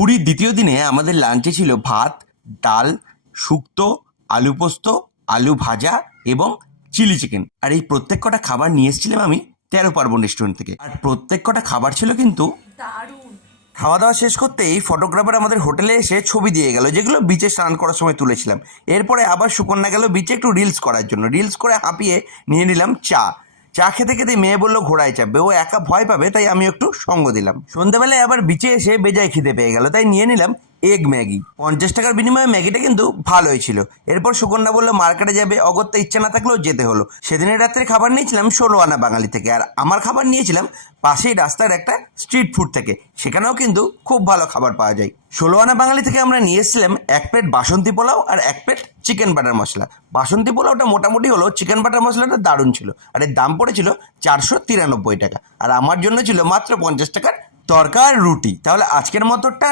পুরীর দ্বিতীয় দিনে আমাদের লাঞ্চে ছিল ভাত, ডাল, শুক্তো, আলু পোস্ত, আলু ভাজা এবং চিলি চিকেন। আর এই প্রত্যেক কটা খাবার নিয়ে এসেছিলাম আমি 13 পার্বণ রেস্টুরেন্ট থেকে। আর প্রত্যেক কটা খাবার ছিল কিন্তু দারুণ। খাওয়া দাওয়া শেষ করতেই ফটোগ্রাফার আমাদের হোটেলে এসে ছবি দিয়ে গেল, যেগুলো বিচে স্নান করার সময় তুলেছিলাম। এরপরে আবার সুকন্যা গেল বিচে একটু রিলস করার জন্য। রিলস করে হাঁপিয়ে নিয়ে নিলাম চা। চা খেতে খেতে মেয়ে বললো ঘোড়ায় চাপবে, ও একা ভয় পাবে, তাই আমি একটু সঙ্গ দিলাম। সন্ধ্যাবেলায় আবার বিচে এসে বেজায় খিদে পেয়ে গেল, তাই নিয়ে নিলাম এগ ম্যাগি। 50 টাকার বিনিময়ে ম্যাগিটা কিন্তু ভালোই ছিল। এরপর সুকন্যা বললো মার্কেটে যাবে, অগত্যা ইচ্ছা না থাকলেও যেতে হলো। সেদিনের রাত্রে খাবার নিয়েছিলাম 16 আনা বাঙালি থেকে, আর আমার খাবার নিয়েছিলাম পাশেই রাস্তার একটা স্ট্রিট ফুড থেকে। সেখানেও কিন্তু খুব ভালো খাবার পাওয়া যায়। 16 আনা বাঙালি থেকে আমরা নিয়ে এসেছিলাম 1 প্লেট বাসন্তী পোলাও আর 1 প্লেট চিকেন বাটার মশলা। বাসন্তী পোলাওটা মোটামুটি হলো, চিকেন বাটার মশলাটা দারুণ ছিল। আর এর দাম পড়েছিল 493 টাকা। আর আমার জন্য ছিল মাত্র 50 টাকার তরকা আর রুটি। তাহলে আজকের মতোটা